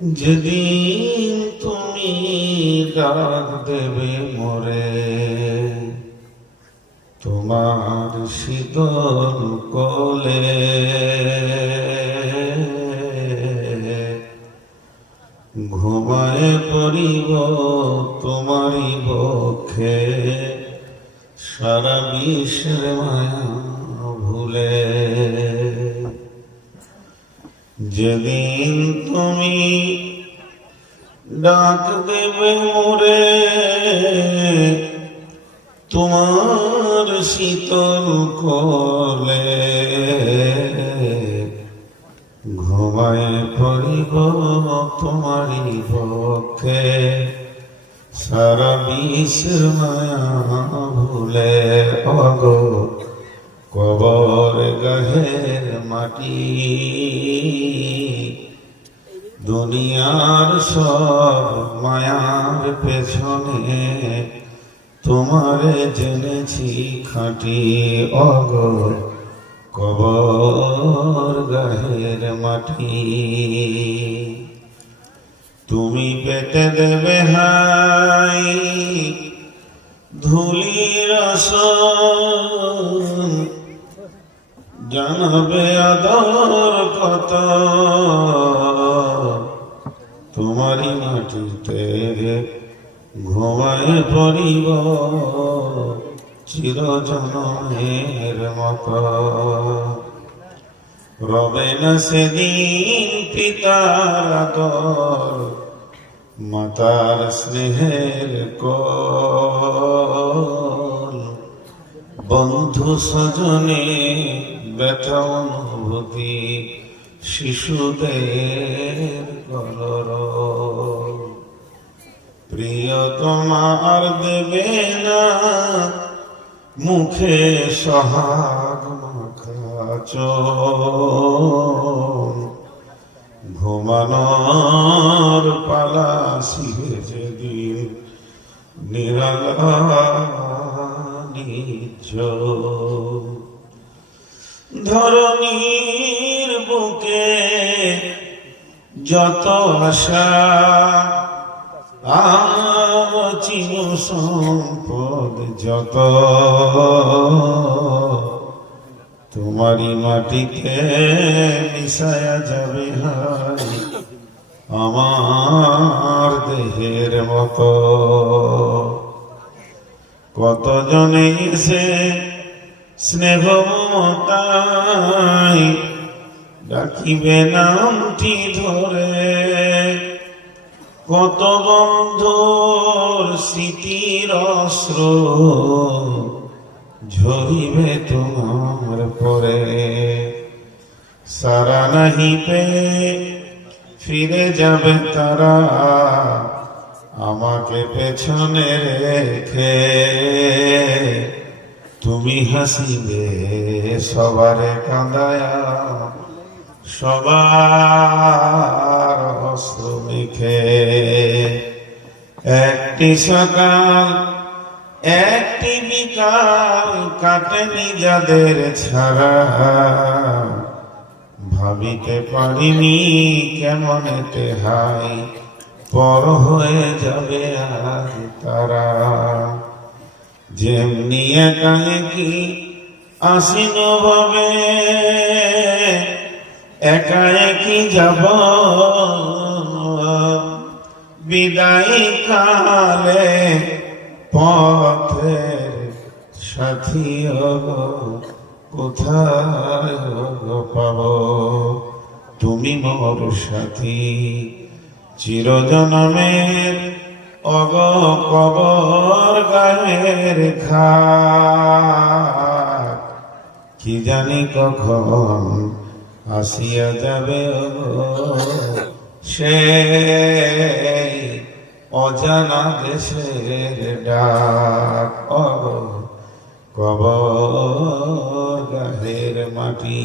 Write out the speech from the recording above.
যেদিন তুমি দেবে মরে, তোমার শীতল কোলে। ঘুমায় পড়িব তোমারই বক্ষে, সারা বিশ্বের মায়া ভুলে। যেদিন তুমি ডাক দেবে মোরে, তোমার শীতল কোলে ঘুমায় পড়িব তোমারই পক্ষে, সারা বিশ্বের মায়া ভুলে, অগ কবর গাহের মাটি। দুনিয়ার সব মায়ার পেছনে তোমারে জেনেছি খাঁটি অগ কবর গাহের মাটি। তুমি পেতে দেবে হাই ধুলির আসন জানাবে আদর কত তোমারই মাটিতে ঘুমায় পড়িব, চিরজনমের মত। রবে না সেদিন পিতার আদর, মাতার স্নেহের কল। বন্ধু সজনে ব্যথা অনুভূতি শিশুদের কলর প্রিয় তোমার দেবে না মুখে সহাগ মাখা চোখ ঘুমানোর পালা শিখে যেদিন নিরালা নিজ। ধরণীর বুকে যত আশা চিন সম্পদ যত। তোমারই মাটিতে মিশায়া যাবে হাই আমার দেহের মতো। কতজনে এসে স্নেহ মমতায় ডাকিবে নামটি ধরে। কত বন্ধুর স্মৃতির অস্ত্র ঝরিবে তোমার পরে। সারা নাহি পে ফিরে যাবে তারা আমাকে পেছনে রেখে। তুমি হাসিবে, সবারে কাঁদায়া, সবার মেখে। একটি সকাল, একটি বিকাল কাটেনি যাদের ছাড়া। ভাবিতে পারিনি কেমন হাই পর হয়ে যাবে আজ তারা। যেমনি একাই কি আসিন ভাবে একা একই যাব। বিদায় কালে পথের সাথী হব, কোথায় পাব? তুমি মোর সাথী, চিরজনমের অগ কবর গায়ের খা কি জানি কখন আসিয়া যাবে সে অজানা দেশের ডাক। অগ কবর গাহের মাটি।